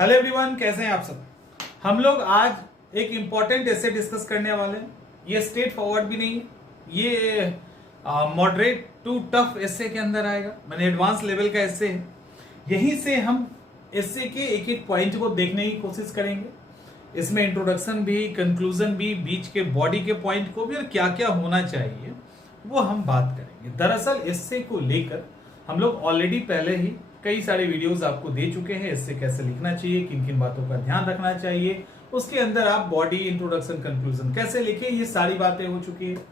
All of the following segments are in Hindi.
हेलो एवरीवन, कैसे हैं आप सब। हम लोग आज एक इंपॉर्टेंट एसे डिस्कस करने वाले हैं। ये स्ट्रेट फॉरवर्ड भी नहीं है, ये मॉडरेट टू टफ एसे के अंदर आएगा, मैंने एडवांस लेवल का एसे है। यहीं से हम एसे के एक एक पॉइंट को देखने की कोशिश करेंगे। इसमें इंट्रोडक्शन भी, कंक्लूजन भी, बीच के बॉडी के पॉइंट को भी, और क्या क्या होना चाहिए वो हम बात करेंगे। दरअसल एसे को लेकर हम लोग ऑलरेडी पहले ही कई सारे वीडियोस आपको दे चुके हैं। इससे कैसे लिखना चाहिए, किन किन बातों का ध्यान रखना चाहिए, उसके अंदर आप बॉडी, इंट्रोडक्शन, कंक्लूजन कैसे लिखे, ये सारी बातें हो चुकी है।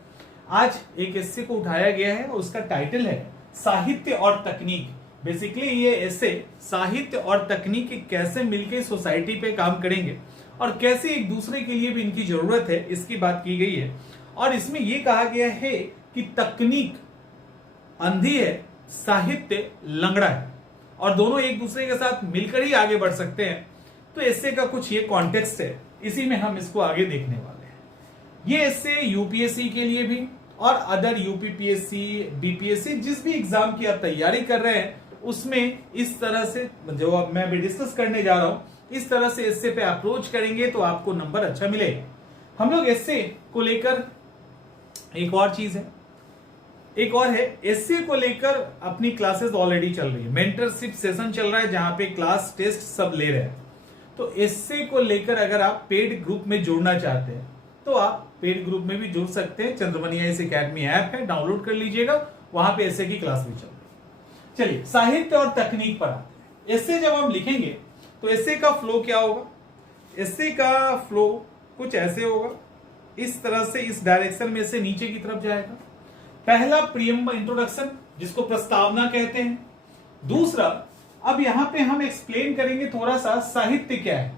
आज एक एसे को उठाया गया है, उसका टाइटल है साहित्य और तकनीक। बेसिकली ये एसे साहित्य और तकनीक कैसे मिलकर सोसाइटी पे काम करेंगे और कैसे एक दूसरे के लिए भी इनकी जरूरत है, इसकी बात की गई है। और इसमें यह कहा गया है कि तकनीक अंधी है, साहित्य लंगड़ा है, और दोनों एक दूसरे के साथ मिलकर ही आगे बढ़ सकते हैं। तो एसे का कुछ ये कॉन्टेक्स्ट है, इसी में हम इसको आगे देखने वाले हैं। ये एसे यूपीएससी के लिए भी और अदर यूपीपीएससी, बीपीएससी, जिस भी एग्जाम की आप तैयारी कर रहे हैं उसमें इस तरह से, जो अब मैं अभी डिस्कस करने जा रहा हूं, इस तरह से एसे पे अप्रोच करेंगे तो आपको नंबर अच्छा मिलेगा। हम लोग एसे को लेकर एक और चीज है, एक और है, एसे को लेकर अपनी क्लासेस ऑलरेडी चल रही है, मेंटरशिप सेशन चल रहा है जहां पे क्लास टेस्ट सब ले रहे हैं। तो एसे को लेकर अगर आप पेड ग्रुप में जुड़ना चाहते हैं तो आप पेड ग्रुप में भी जुड़ सकते हैं। चंद्रमणि आईएएस एकेडमी ऐप है, डाउनलोड कर लीजिएगा, वहां पे एसे की क्लास भी चल रही है। चलिए साहित्य और तकनीक पर आते हैं। एसे जब हम लिखेंगे तो एसे का फ्लो क्या होगा। एसे का फ्लो कुछ ऐसे होगा, इस तरह से, इस डायरेक्शन में से नीचे की तरफ जाएगा। पहला प्रियम्बल, इंट्रोडक्शन, जिसको प्रस्तावना कहते हैं। दूसरा, अब यहां पे हम एक्सप्लेन करेंगे थोड़ा सा साहित्य क्या है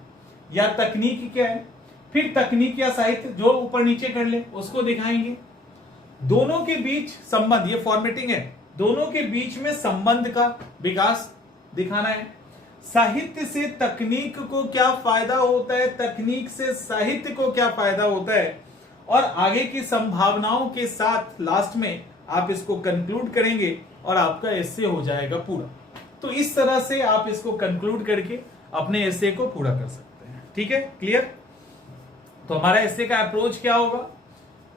या तकनीक क्या है। फिर तकनीक या साहित्य जो ऊपर नीचे कर ले उसको दिखाएंगे। दोनों के बीच संबंध, ये फॉर्मेटिंग है, दोनों के बीच में संबंध का विकास दिखाना है। साहित्य से तकनीक को क्या फायदा होता है, तकनीक से साहित्य को क्या फायदा होता है, और आगे की संभावनाओं के साथ लास्ट में आप इसको कंक्लूड करेंगे और आपका एसे हो जाएगा पूरा। तो इस तरह से आप इसको कंक्लूड करके अपने एसे को पूरा कर सकते हैं। ठीक है, क्लियर। तो हमारा एसे का अप्रोच क्या होगा,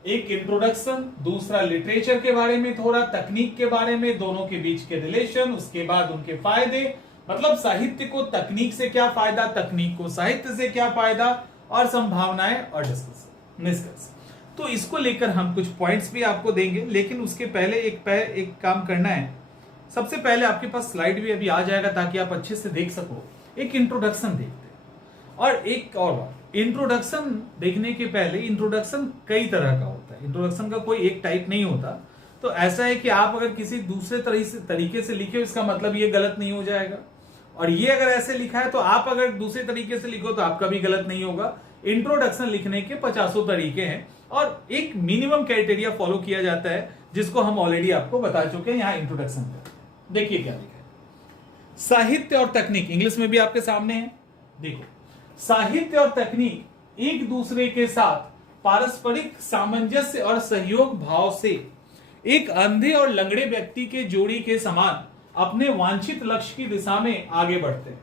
एक इंट्रोडक्शन, दूसरा लिटरेचर के बारे में, थोड़ा तकनीक के बारे में, दोनों के बीच के रिलेशन, उसके बाद उनके फायदे, मतलब साहित्य को तकनीक से क्या फायदा, तकनीक को साहित्य से क्या फायदा, और संभावनाएं और डिस्कशन, निष्कर्ष। तो इसको लेकर हम कुछ पॉइंट्स भी आपको देंगे, लेकिन उसके पहले एक काम करना है। सबसे पहले आपके पास स्लाइड भी अभी आ जाएगा ताकि आप अच्छे से देख सको। एक इंट्रोडक्शन देखते हैं, और एक और इंट्रोडक्शन देखने के पहले, इंट्रोडक्शन कई तरह का होता है, इंट्रोडक्शन का कोई एक टाइप नहीं होता। तो ऐसा है कि आप अगर किसी दूसरे तरीके से लिखे हो, इसका मतलब ये गलत नहीं हो जाएगा, और ये अगर ऐसे लिखा है तो आप अगर दूसरे तरीके से लिखो तो आपका भी गलत नहीं होगा। इंट्रोडक्शन लिखने के 50 तरीके हैं और एक मिनिमम क्राइटेरिया फॉलो किया जाता है, जिसको हम ऑलरेडी आपको बता चुके हैं। यहां इंट्रोडक्शन करते हैं, देखिए क्या लिखा है। साहित्य और तकनीक, इंग्लिश में भी आपके सामने है, देखो। साहित्य और तकनीक एक दूसरे के साथ पारस्परिक सामंजस्य और सहयोग भाव से एक अंधे और लंगड़े व्यक्ति के जोड़ी के समान अपने वांछित लक्ष्य की दिशा में आगे बढ़ते हैं।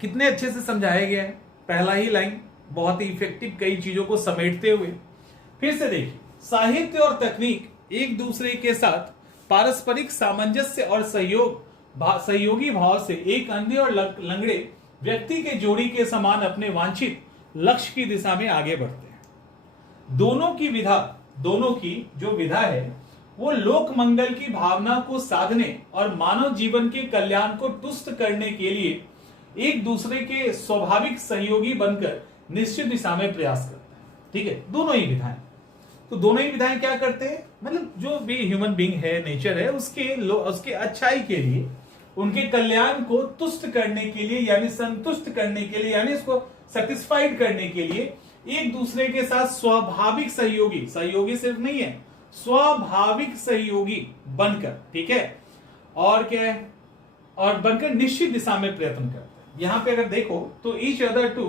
कितने अच्छे से समझाया गया है, पहला ही लाइन बहुत ही इफेक्टिव, कई चीजों को समेटते हुए। फिर से देखिए, साहित्य और तकनीक एक दूसरे के साथ पारस्परिक सामंजस्य और सहयोगी भाव से एक अंधे और लंगड़े व्यक्ति के जोड़ी के समान अपने वांछित लक्ष्य की दिशा में आगे बढ़ते हैं। दोनों की जो विधा है वो लोक मंगल की भावना को साधने और मानव जीवन के कल्याण को तुष्ट करने के लिए एक दूसरे के स्वाभाविक सहयोगी बनकर निश्चित दिशा में प्रयास करते हैं। ठीक है, दोनों ही विधाएं। तो दोनों ही विधाएं क्या करते हैं, मतलब जो भी ह्यूमन बीइंग है, नेचर है, उसके अच्छाई के लिए, उनके कल्याण को तुष्ट करने के लिए, यानी संतुष्ट करने के लिए, यानी इसको सेटिस्फाइड करने के लिए एक दूसरे के साथ स्वाभाविक सहयोगी सिर्फ नहीं है, स्वाभाविक सहयोगी बनकर, ठीक है, और क्या है, और बनकर निश्चित दिशा में प्रयत्न करते हैं। यहां पे अगर देखो तो each other to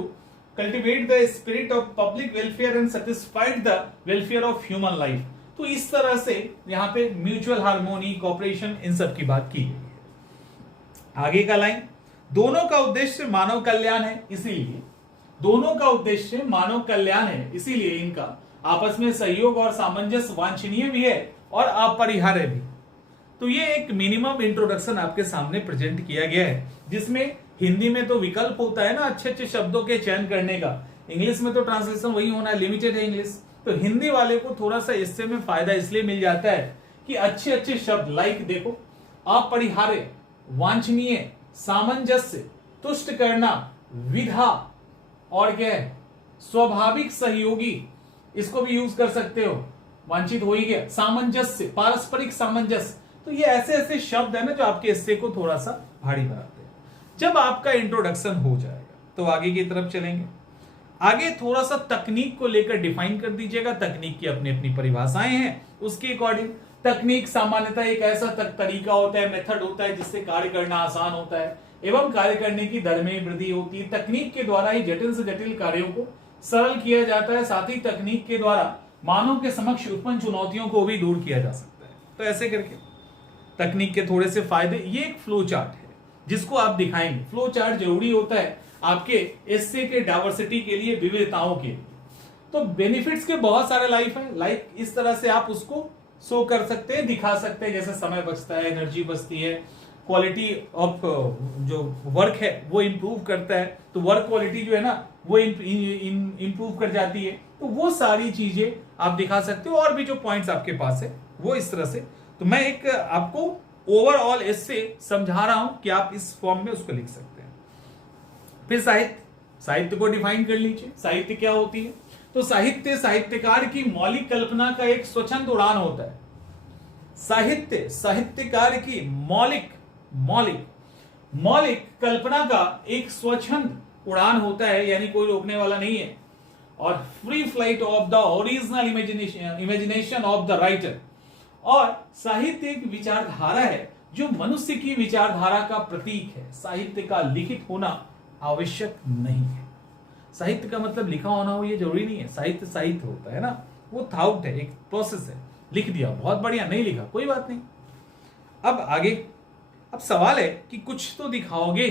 cultivate the spirit of public welfare and satisfied the welfare of human life. तो इस तरह से यहां पे म्यूचुअल हार्मोनी, कोऑपरेशन, इन सब की बात की गई है। आगे का लाइन, दोनों का उद्देश्य मानव कल्याण है, इसीलिए दोनों का उद्देश्य मानव कल्याण है, इसीलिए इनका आपस में सहयोग और सामंजस्य वांछनीय भी है और अपरिहार्य भी। तो ये एक मिनिमम इंट्रोडक्शन आपके सामने प्रेजेंट किया गया है, जिसमें हिंदी में तो विकल्प होता है ना अच्छे अच्छे शब्दों के चयन करने का, इंग्लिश में तो ट्रांसलेशन वही होना है, लिमिटेड है इंग्लिश। तो हिंदी वाले को थोड़ा सा इससे में फायदा इसलिए मिल जाता है कि अच्छे अच्छे शब्द लाइक देखो, अपरिहार्य, वांछनीय, सामंजस्य, तुष्ट करना, विधा, और क्या है, स्वाभाविक सहयोगी, इसको भी यूज कर सकते हो, वांछित हो ही गया, सामंजस्य, पारस्परिक सामंजस्य। तो ये ऐसे ऐसे शब्द है ना जो आपके एस्से को थोड़ा सा भारी बनाते हैं। जब आपका इंट्रोडक्शन हो जाएगा तो आगे की तरफ चलेंगे। आगे थोड़ा सा तकनीक को लेकर डिफाइन कर दीजिएगा। तकनीक की अपनी अपनी परिभाषाएं हैं, उसके अकॉर्डिंग तकनीक सामान्यतः एक ऐसा तरीका होता है, मेथड होता है जिससे कार्य करना आसान होता है एवं कार्य करने की दर में वृद्धि होती है। तकनीक के द्वारा ही जटिल से जटिल कार्यों को सरल किया जाता है, साथ ही तकनीक के द्वारा मानव के समक्ष उत्पन्न चुनौतियों को भी दूर किया जा सकता है। तो ऐसे करके तकनीक के थोड़े से फायदे, ये एक फ्लो चार्ट है जिसको आप दिखाएंगे। फ्लो चार्ट जरूरी होता है आपके एस्से के डाइवर्सिटी के लिए, विविधताओं के लिए। तो बेनिफिट्स के बहुत सारे लाइफ है, लाइक इस तरह से आप उसको शो कर सकते हैं, दिखा सकते हैं, जैसे समय बचता है, एनर्जी बचती है, क्वालिटी ऑफ जो वर्क है वो इंप्रूव करता है, तो वर्क क्वालिटी जो है ना वो इंप्रूव कर जाती है। तो वो सारी चीजें आप दिखा सकते हो, और भी जो पॉइंट्स आपके पास है वो इस तरह से। तो मैं एक आपको ओवरऑल एस्से समझा रहा हूं कि आप इस फॉर्म में उसको लिख सकते हैं। फिर साहित्य, साहित्य को डिफाइन कर लीजिए। साहित्य क्या होती है? तो साहित्य साहित्यकार की मौलिक कल्पना का एक स्वच्छंद उड़ान होता है। साहित्य साहित्यकार की मौलिक कल्पना का एक स्वच्छंद उड़ान होता है, यानी कोई रोकने वाला नहीं है, और free flight of the original imagination of the writer. और साहित्य एक विचारधारा है जो मनुष्य की विचारधारा का प्रतीक है। साहित्य का लिखित होना आवश्यक नहीं है। साहित्य का मतलब लिखा होना हो ये जरूरी नहीं है। साहित्य साहित्य होता है ना, वो थाउट है, एक प्रोसेस है। लिख दिया बहुत बढ़िया, नहीं लिखा कोई बात नहीं। अब आगे, अब सवाल है कि कुछ तो दिखाओगे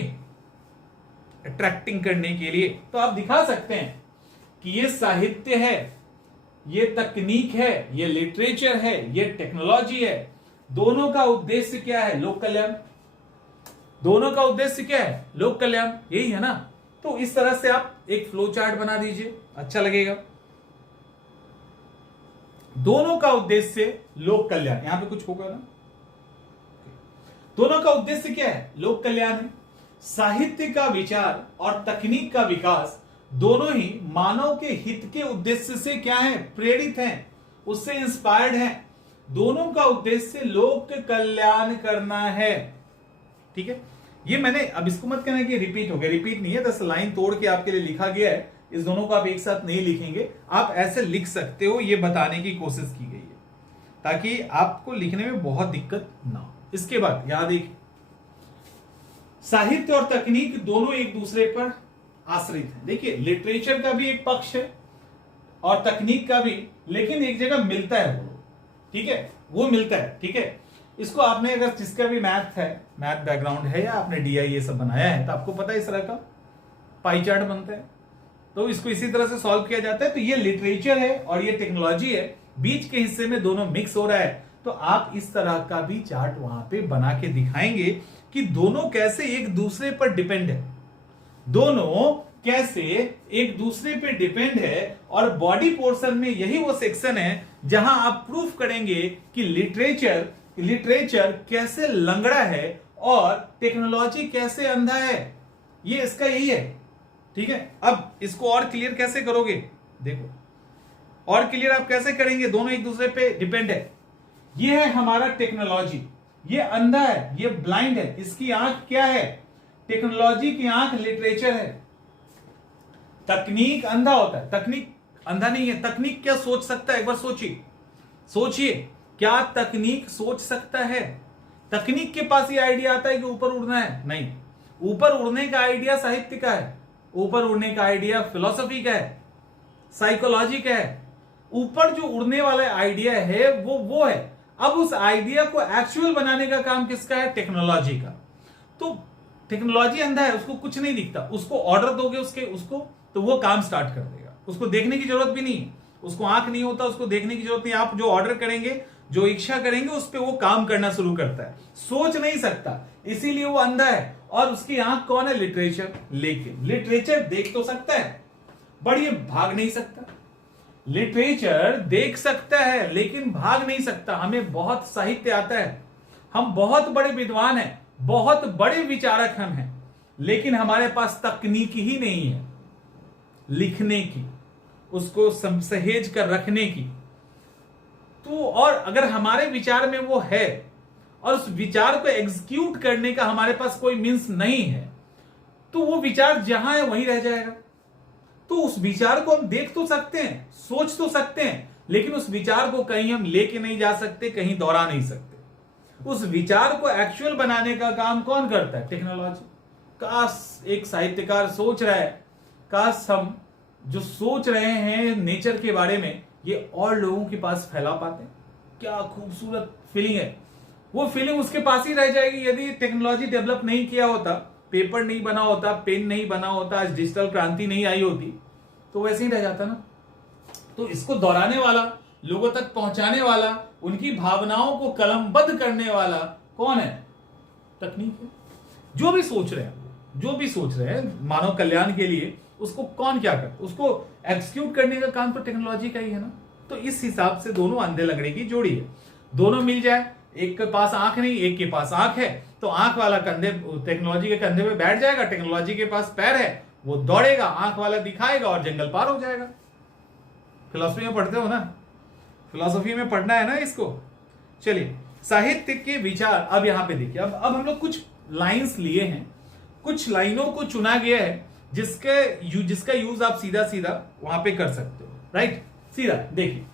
अट्रैक्टिंग करने के लिए। तो आप दिखा सकते हैं कि ये साहित्य है, ये तकनीक है, ये लिटरेचर है, ये टेक्नोलॉजी है। दोनों का उद्देश्य क्या है? लोक कल्याण। दोनों का उद्देश्य क्या है? लोक कल्याण, यही है ना। तो इस तरह से आप एक फ्लो चार्ट बना दीजिए, अच्छा लगेगा। दोनों का उद्देश्य लोक कल्याण, यहां पे कुछ होगा ना। दोनों का उद्देश्य क्या है? लोक कल्याण है। साहित्य का विचार और तकनीक का विकास दोनों ही मानव के हित के उद्देश्य से क्या है? प्रेरित हैं, उससे इंस्पायर्ड हैं। दोनों का उद्देश्य लोक कल्याण करना है। ठीक है, ये मैंने अब इसको मत कहना कि रिपीट हो गया, रिपीट नहीं है, 10 लाइन तोड़ के आपके लिए लिखा गया है। इस दोनों को आप एक साथ नहीं लिखेंगे, आप ऐसे लिख सकते हो, ये बताने की कोशिश की गई है ताकि आपको लिखने में बहुत दिक्कत ना हो। इसके बाद याद देखिए, साहित्य और तकनीक दोनों एक दूसरे पर आश्रित है। देखिए, लिटरेचर का भी एक पक्ष है और तकनीक का भी, लेकिन एक जगह मिलता है वो, ठीक है, वो मिलता है। ठीक है, इसको आपने अगर जिसका भी मैथ है, मैथ बैकग्राउंड है या आपने डीआई ये सब बनाया है, तो आपको पता है इस तरह का पाई चार्ट बनता है, तो इसको इसी तरह से सॉल्व किया जाता है। तो ये लिटरेचर है और ये टेक्नोलॉजी है, बीच के हिस्से में दोनों मिक्स हो रहा है। तो आप इस तरह का भी चार्ट वहां पे बना के दिखाएंगे कि दोनों कैसे एक दूसरे पर डिपेंड है, दोनों कैसे एक दूसरे पे डिपेंड है। और बॉडी पोर्शन में यही वो सेक्शन है जहां आप प्रूफ करेंगे कि लिटरेचर कैसे लंगड़ा है और टेक्नोलॉजी कैसे अंधा है। ये इसका यही है। ठीक है, अब इसको और क्लियर कैसे करोगे? देखो, और क्लियर आप कैसे करेंगे? दोनों एक दूसरे पे डिपेंड है। ये है हमारा टेक्नोलॉजी, ये अंधा है, ये ब्लाइंड है, इसकी आंख क्या है? टेक्नोलॉजी की आंख लिटरेचर है। तकनीक अंधा होता है, तकनीक अंधा नहीं है। तकनीक क्या सोच सकता है? एक बार सोचिए, क्या तकनीक सोच सकता है? तकनीक के पास ये आइडिया आता है कि ऊपर उड़ना है? नहीं, ऊपर उड़ने का आइडिया साहित्य का है, ऊपर उड़ने का आइडिया फिलॉसफी का है, साइकोलॉजी का है। ऊपर जो उड़ने वाला आइडिया है वो है। अब उस आइडिया को एक्चुअल बनाने का काम किसका है? टेक्नोलॉजी का। तो टेक्नोलॉजी अंधा है, उसको कुछ नहीं दिखता, उसको ऑर्डर दोगे उसको तो वो काम स्टार्ट कर देगा, उसको देखने की जरूरत भी नहीं है, उसको आंख नहीं होता, उसको देखने की जरूरत नहीं। आप जो ऑर्डर करेंगे, जो इच्छा करेंगे, उस पर वो काम करना शुरू करता है, सोच नहीं सकता, इसीलिए वो अंधा है। और उसकी आंख कौन है? लिटरेचर। लेकिन लिटरेचर देख तो सकता है, बट ये भाग नहीं सकता। लिटरेचर देख सकता है लेकिन भाग नहीं सकता। हमें बहुत साहित्य आता है, हम बहुत बड़े विद्वान हैं, बहुत बड़े विचारक हम हैं, लेकिन हमारे पास तकनीक ही नहीं है लिखने की, उसको सहेज कर रखने की। तो और अगर हमारे विचार में वो है और उस विचार को एग्जीक्यूट करने का हमारे पास कोई मींस नहीं है, तो वो विचार जहां है वहीं रह जाएगा। तो उस विचार को हम देख तो सकते हैं, सोच तो सकते हैं, लेकिन उस विचार को कहीं हम लेके नहीं जा सकते, कहीं दोहरा नहीं सकते। उस विचार को एक्चुअल बनाने का काम कौन करता है? टेक्नोलॉजी। काश एक साहित्यकार सोच रहा है, काश हम जो सोच रहे हैं नेचर के बारे में, ये और लोगों के पास फैला पाते। क्या खूबसूरत फीलिंग है। वो फीलिंग उसके पास ही रह जाएगी यदि टेक्नोलॉजी डेवलप नहीं किया होता, पेपर नहीं बना होता, पेन नहीं बना होता, आज डिजिटल क्रांति नहीं आई होती, तो वैसे ही रह जाता ना। तो इसको दोहराने वाला, लोगों तक पहुंचाने वाला, उनकी भावनाओं को कलमबद्ध करने वाला कौन है? तकनीक है। जो भी सोच रहे हैं मानव कल्याण के लिए, उसको कौन क्या करता? उसको एग्जीक्यूट करने का काम तो टेक्नोलॉजी का ही है ना। तो इस हिसाब से दोनों अंधे लंगड़े की जोड़ी है। दोनों मिल जाए, एक के पास आंख नहीं, एक के पास आंख है, तो आंख वाला कंधे, टेक्नोलॉजी के कंधे पे बैठ जाएगा, टेक्नोलॉजी के पास पैर है, वो दौड़ेगा, आंख वाला दिखाएगा और जंगल पार हो जाएगा। फिलॉसफी में पढ़ते हो ना, फिलॉसफी में पढ़ना है ना इसको। चलिए, साहित्य के विचार। अब यहां पे देखिए, अब हम लोग कुछ लाइंस लिए हैं, कुछ लाइनों को चुना गया है जिसका यूज आप सीधा सीधा वहां पे कर सकते हो। राइट, सीधा देखिए,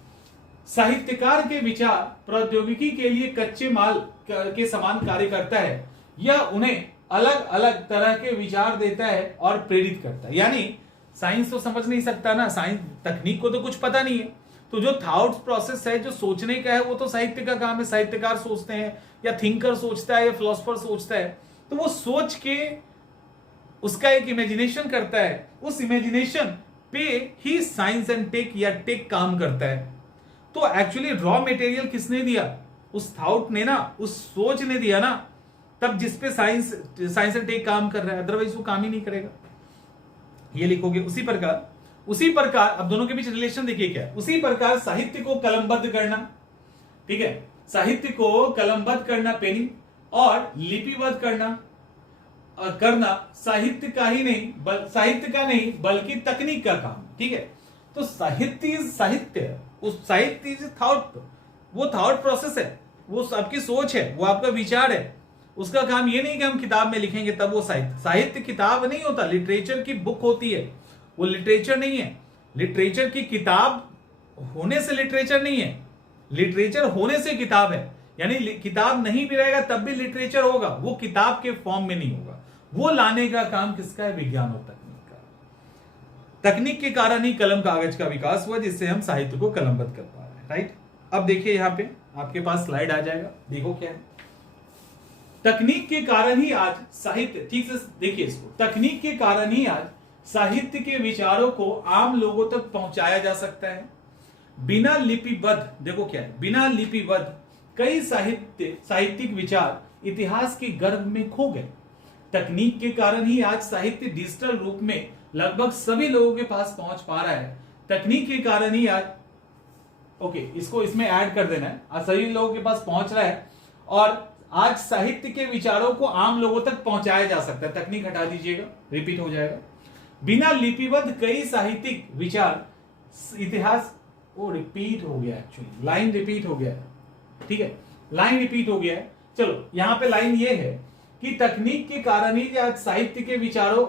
साहित्यकार के विचार प्रौद्योगिकी के लिए कच्चे माल के समान कार्य करता है। यह उन्हें अलग अलग तरह के विचार देता है और प्रेरित करता है। यानी साइंस तो समझ नहीं सकता ना, साइंस तकनीक को तो कुछ पता नहीं है, तो जो थॉट प्रोसेस है, जो सोचने का है, वो तो साहित्य का काम है। साहित्यकार सोचते हैं, या थिंकर सोचता है, या फिलोसोफर सोचता है, तो वो सोच के उसका एक इमेजिनेशन करता है, उस इमेजिनेशन पे ही साइंस एंड टेक या टेक काम करता है। तो एक्चुअली रॉ मटेरियल किसने दिया? उस थॉट ने ना, उस सोच ने दिया ना, तब जिसपे साइंस एंड टेक काम कर रहा है, अदरवाइज वो काम ही नहीं करेगा। ये लिखोगे। उसी प्रकार अब दोनों के बीच रिलेशन देखिए क्या है। उसी प्रकार साहित्य को कलमबद्ध करना, ठीक है, साहित्य को कलमबद्ध करना, पेनिंग और लिपिबद्ध करना साहित्य का नहीं बल्कि तकनीक का काम, ठीक है। तो साहित्य उस साहित्य थॉट, वो थॉट प्रोसेस है, वो आपकी सोच है, वो आपका विचार है। उसका काम ये नहीं कि हम किताब में लिखेंगे तब वो साहित्य किताब नहीं होता, लिटरेचर की बुक होती है, वो लिटरेचर नहीं है। लिटरेचर की किताब होने से लिटरेचर नहीं है, लिटरेचर होने से किताब है। यानी किताब नहीं भी रहेगा तब भी लिटरेचर होगा, वो किताब के फॉर्म में नहीं होगा। वो लाने का काम किसका है? विज्ञान और तकनीक का। तकनीक के कारण ही कलम कागज का विकास हुआ, जिससे हम साहित्य को कलमबद्ध कर पा रहे हैं। राइट, अब देखिए यहां पे आपके पास स्लाइड आ जाएगा, देखो क्या है। तकनीक के कारण ही आज साहित्य, ठीक से देखिए इसको, तकनीक के कारण ही आज साहित्य के विचारों को आम लोगों तक पहुंचाया जा सकता है। बिना लिपिबद्ध, देखो क्या है, बिना लिपिबद्ध कई साहित्यिक विचार इतिहास के गर्भ में खो गए। तकनीक के कारण ही आज साहित्य डिजिटल रूप में लगभग सभी लोगों के पास पहुंच पा रहा है। तकनीक के कारण ही आज, ओके, इसको इसमें ऐड कर देना है, आज सभी लोगों के पास पहुंच रहा है और आज साहित्य के विचारों को आम लोगों तक पहुंचाया जा सकता है। तकनीक हटा दीजिएगा, रिपीट हो जाएगा। बिना लिपिबद्ध कई साहित्यिक विचार इतिहास, वो रिपीट हो गया, एक्चुअली लाइन रिपीट हो गया, ठीक है, लाइन रिपीट हो गया है। चलो यहां पे लाइन ये है कि तकनीक के कारण ही आज साहित्य के विचारों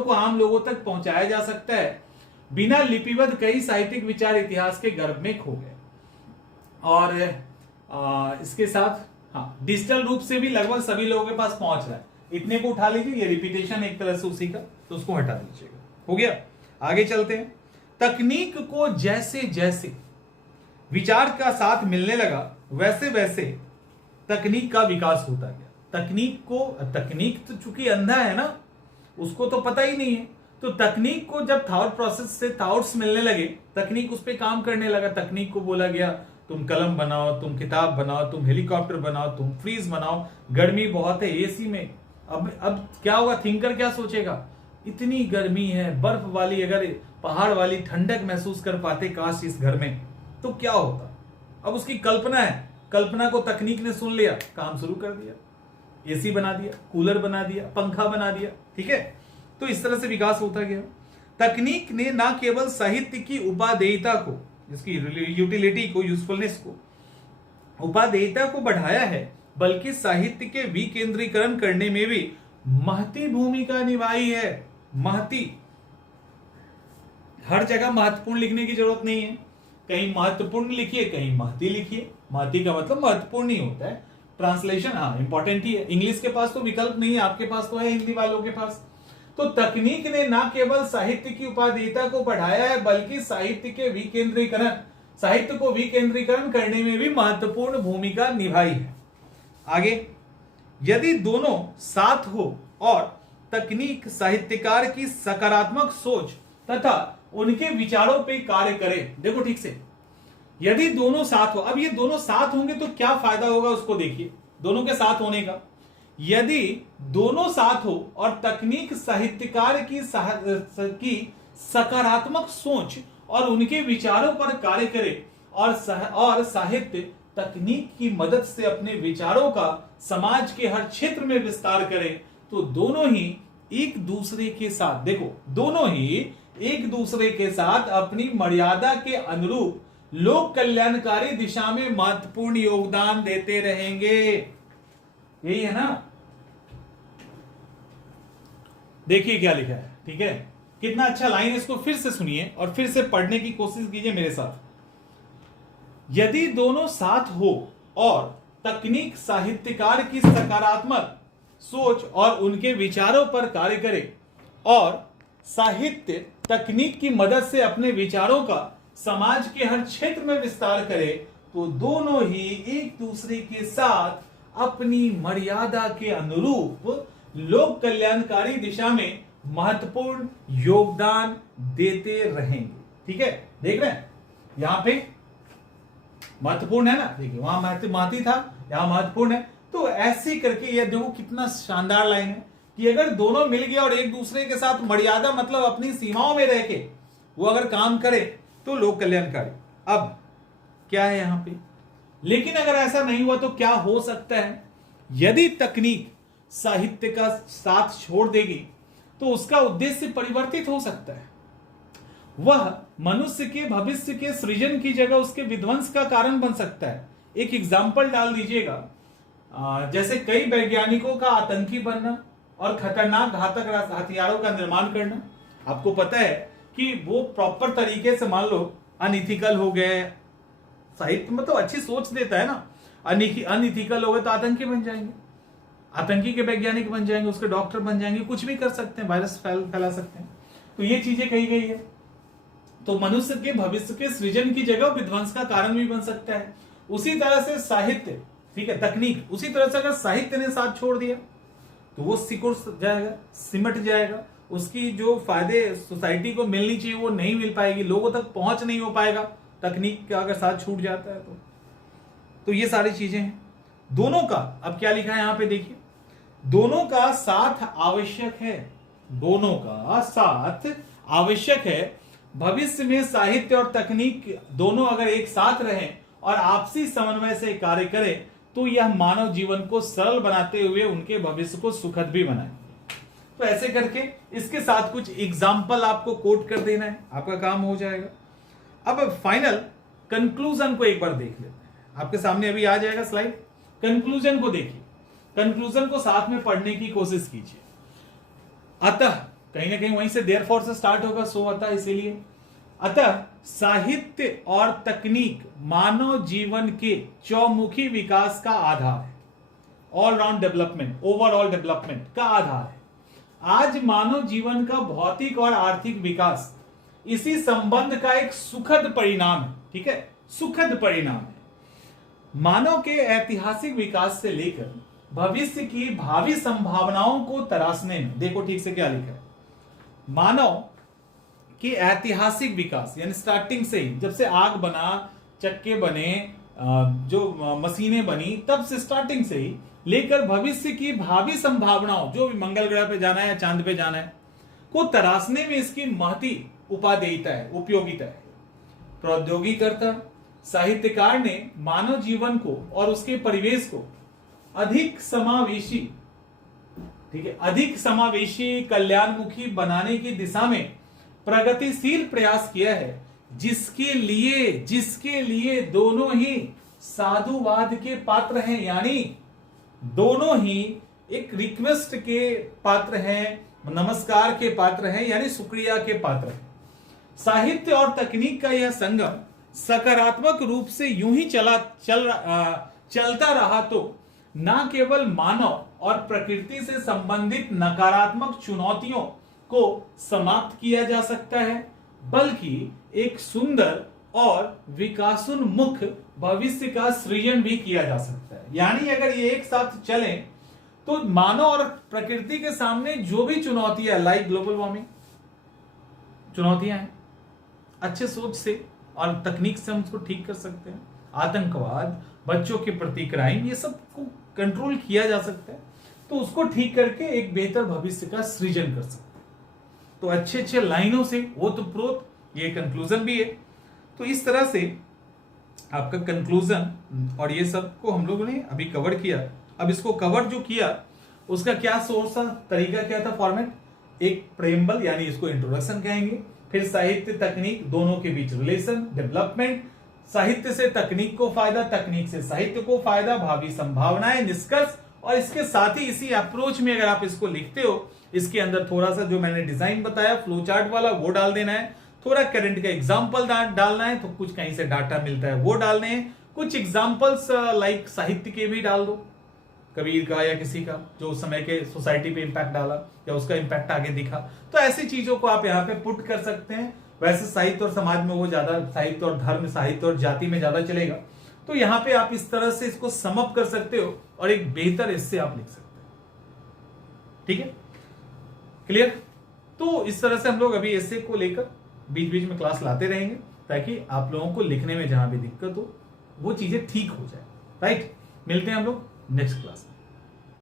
को आम लोगों तक पहुंचाया जा सकता है। बिना लिपिबद्ध कई साहित्यिक विचार इतिहास के गर्भ में खो गए। और इसके साथ हाँ, डिजिटल रूप से भी लगभग सभी लोगों के पास पहुंच रहा है। इतने को उठा लीजिए, ये रिपीटेशन एक तरह से उसी का, तो उसको हटा दीजिएगा। हो गया, आगे चलते हैं। तकनीक को जैसे जैसे विचार का साथ मिलने लगा, वैसे वैसे तकनीक का विकास होता गया। तकनीक तो चूंकि अंधा है ना, उसको तो पता ही नहीं है। तो तकनीक को जब थॉट प्रोसेस से थॉट्स मिलने लगे, तकनीक उस पर काम करने लगा। तकनीक को बोला गया तुम कलम बनाओ, तुम किताब बनाओ, तुम हेलीकॉप्टर बनाओ, तुम फ्रीज बनाओ, गर्मी बहुत है एसी में। अब क्या होगा, थिंकर क्या सोचेगा, इतनी गर्मी है, बर्फ वाली, अगर पहाड़ वाली ठंडक महसूस कर पाते काश इस घर में, तो क्या होता। अब उसकी कल्पना है, कल्पना को तकनीक ने सुन लिया, काम शुरू कर दिया, एसी बना दिया, कूलर बना दिया, पंखा बना दिया। ठीक है, तो इस तरह से विकास होता गया। तकनीक ने ना केवल साहित्य की उपादेयता को, इसकी यूटिलिटी को, यूजफुलनेस को, उपादेयता को बढ़ाया है, बल्कि साहित्य के विकेंद्रीकरण करने में भी महती भूमिका निभाई है। महती, हर जगह महत्वपूर्ण लिखने की जरूरत नहीं है, कहीं महत्वपूर्ण लिखिए, कहीं महती लिखिए। महती का मतलब महत्वपूर्ण ही होता है, ट्रांसलेशन हाँ इंपॉर्टेंट ही है। इंग्लिश के पास तो विकल्प नहीं है, आपके पास तो है, हिंदी वालों के पास। तो तकनीक ने ना केवल साहित्य की उपादेयता को बढ़ाया है, बल्कि साहित्य के विकेंद्रीकरण, साहित्य को विकेंद्रीकरण करने में भी महत्वपूर्ण भूमिका निभाई है। आगे, यदि दोनों साथ हो और तकनीक साहित्यकार की सकारात्मक सोच तथा उनके विचारों पे कार्य करे। देखो ठीक से, यदि दोनों साथ हो, अब ये दोनों साथ होंगे तो क्या फायदा होगा उसको देखिए, दोनों के साथ होने का। यदि दोनों साथ हो और तकनीक साहित्यकार की सकारात्मक सोच और उनके विचारों पर कार्य करे और साहित्य तकनीक की मदद से अपने विचारों का समाज के हर क्षेत्र में विस्तार करे, तो दोनों ही एक दूसरे के साथ, देखो दोनों ही एक दूसरे के साथ अपनी मर्यादा के अनुरूप लोक कल्याणकारी दिशा में महत्वपूर्ण योगदान देते रहेंगे। यही है ना। देखिए क्या लिखा है, ठीक है, कितना अच्छा लाइन है, इसको फिर से सुनिए और फिर से पढ़ने की कोशिश कीजिए मेरे साथ। यदि दोनों साथ हो और तकनीक साहित्यकार की सकारात्मक सोच और उनके विचारों पर कार्य करे और साहित्य तकनीक की मदद से अपने विचारों का समाज के हर क्षेत्र में विस्तार करे, तो दोनों ही एक दूसरे के साथ अपनी मर्यादा के अनुरूप लोक कल्याणकारी दिशा में महत्वपूर्ण योगदान देते रहेंगे। ठीक है, देख रहे हैं यहां पे महत्वपूर्ण है ना, देखिए वहां महती था, यहां महत्वपूर्ण है। तो ऐसे करके ये देखो कितना शानदार लाइन है कि अगर दोनों मिल गया और एक दूसरे के साथ मर्यादा मतलब अपनी सीमाओं में रह के वो अगर काम करे तो लोक कल्याणकारी। अब क्या है यहां पे, लेकिन अगर ऐसा नहीं हुआ तो क्या हो सकता है, यदि तकनीक साहित्य का साथ छोड़ देगी तो उसका उद्देश्य परिवर्तित हो सकता है, वह मनुष्य के भविष्य के सृजन की जगह उसके विध्वंस का कारण बन सकता है। एक एग्जाम्पल डाल दीजिएगा, जैसे कई वैज्ञानिकों का आतंकी बनना और खतरनाक घातक हथियारों का निर्माण करना। आपको पता है कि वो प्रॉपर तरीके से, मान लो अनइथिकल हो गए, साहित्य में तो अच्छी सोच देता है ना, अनइथिकल हो गए तो आतंकी बन जाएंगे, आतंकी के वैज्ञानिक बन जाएंगे, उसके डॉक्टर बन जाएंगे, कुछ भी कर सकते हैं, वायरस फैला सकते हैं। तो ये चीजें कही गई है। तो मनुष्य के भविष्य के सृजन की जगह विध्वंस का कारण भी बन सकता है। उसी तरह से साहित्य, ठीक है, तकनीक, उसी तरह से अगर साहित्य ने साथ छोड़ दिया तो वो सिकुड़ जाएगा, सिमट जाएगा, उसकी जो फायदे सोसाइटी को मिलनी चाहिए वो नहीं मिल पाएगी, लोगों तक पहुंच नहीं हो पाएगा, तकनीक का अगर साथ छूट जाता है तो ये सारी चीजें हैं। दोनों का, अब क्या लिखा है यहां पे देखिए, दोनों का साथ आवश्यक है, दोनों का साथ आवश्यक है। भविष्य में साहित्य और तकनीक दोनों अगर एक साथ रहें और आपसी समन्वय से कार्य करें तो यह मानव जीवन को सरल बनाते हुए उनके भविष्य को सुखद भी बनाए। तो ऐसे करके इसके साथ कुछ एग्जाम्पल आपको कोट कर देना है, आपका काम हो जाएगा। अब फाइनल कंक्लूजन को एक बार देख लेते हैं, आपके सामने अभी आ जाएगा स्लाइड। कंक्लूजन को देखिए, कंक्लूजन को साथ में पढ़ने की कोशिश कीजिए। अतः कहीं ना कहीं वहीं से देयरफॉर से स्टार्ट होगा, सो अतः, इसीलिए अतः साहित्य और तकनीक मानव जीवन के चौमुखी विकास का आधार है, all round development, overall development का आधार है। आज मानव जीवन का भौतिक और आर्थिक विकास इसी संबंध का एक सुखद परिणाम है। ठीक है, सुखद परिणाम है। मानव के ऐतिहासिक विकास से लेकर भविष्य की भावी संभावनाओं को तराशने में, देखो ठीक से क्या लिखा है, मानव के ऐतिहासिक विकास यानी स्टार्टिंग से ही, जब से आग बना, चक्के बने, जो मशीनें बनी, तब से स्टार्टिंग से ही लेकर भविष्य की भावी संभावनाओं, जो भी मंगल ग्रह पे जाना है, चांद पे जाना है, को तराशने में इसकी महती उपादेयता है, उपयोगिता है। प्रौद्योगिकर्ता साहित्यकार ने मानव जीवन को और उसके परिवेश को अधिक समावेशी, ठीक है, अधिक समावेशी, कल्याणमुखी बनाने की दिशा में प्रगतिशील प्रयास किया है, जिसके लिए दोनों ही साधुवाद के पात्र हैं, यानी दोनों ही एक रिक्वेस्ट के पात्र हैं, नमस्कार के पात्र हैं, यानी शुक्रिया के पात्र हैं। साहित्य और तकनीक का यह संगम सकारात्मक रूप से यूं ही चलता रहा तो न केवल मानव और प्रकृति से संबंधित नकारात्मक चुनौतियों को समाप्त किया जा सकता है, बल्कि एक सुंदर और विकासोन्मुख भविष्य का सृजन भी किया जा सकता है। यानी अगर ये एक साथ चले तो मानव और प्रकृति के सामने जो भी चुनौतियां, लाइक ग्लोबल वार्मिंग चुनौतियां हैं, अच्छे सोच से और तकनीक से हम उसको ठीक कर सकते हैं। आतंकवाद, बच्चों के प्रति क्राइम, ये सब को कंट्रोल किया जा सकता है, तो उसको ठीक करके एक बेहतर भविष्य का सृजन कर सकते हैं। तो अच्छे अच्छे लाइनों से ओतप्रोत ये कंक्लूजन भी है। तो इस तरह से आपका कंक्लूजन और ये सब को हम लोगों ने अभी कवर किया। अब इसको कवर जो किया उसका क्या सोर्स था, तरीका क्या था, फॉर्मेट, एक प्रेम्बल यानी इसको इंट्रोडक्शन कहेंगे, फिर साहित्य तकनीक दोनों के बीच रिलेशन, डेवलपमेंट, साहित्य से तकनीक को फायदा, तकनीक से साहित्य को फायदा, भावी संभावनाएं, निष्कर्ष, और इसके साथ ही इसी अप्रोच में अगर आप इसको लिखते हो, इसके अंदर थोड़ा सा जो मैंने डिजाइन बताया फ्लो चार्ट वाला वो डाल देना है, थोड़ा करंट का एग्जाम्पल डालना है, तो कुछ कहीं से डाटा मिलता है वो डालने हैं, कुछ एग्जाम्पल्स लाइक साहित्य के भी डाल दो, कबीर का या किसी का जो उस समय के सोसाइटी पे इंपैक्ट डाला या उसका इंपैक्ट आगे दिखा, तो ऐसी चीजों को आप यहाँ पे पुट कर सकते हैं। वैसे साहित्य और समाज में वो ज्यादा, साहित्य और धर्म, साहित्य और जाति में ज्यादा चलेगा, तो यहाँ पे आप इस तरह से इसको समअप कर सकते हो और एक बेहतर इससे आप लिख सकते हो। ठीक है, क्लियर? तो इस तरह से हम लोग अभी ऐसे को लेकर बीच बीच में क्लास लाते रहेंगे ताकि आप लोगों को लिखने में जहां भी दिक्कत हो वो चीजें ठीक हो जाए। राइट, मिलते हैं हम लोग नेक्स्ट क्लास में।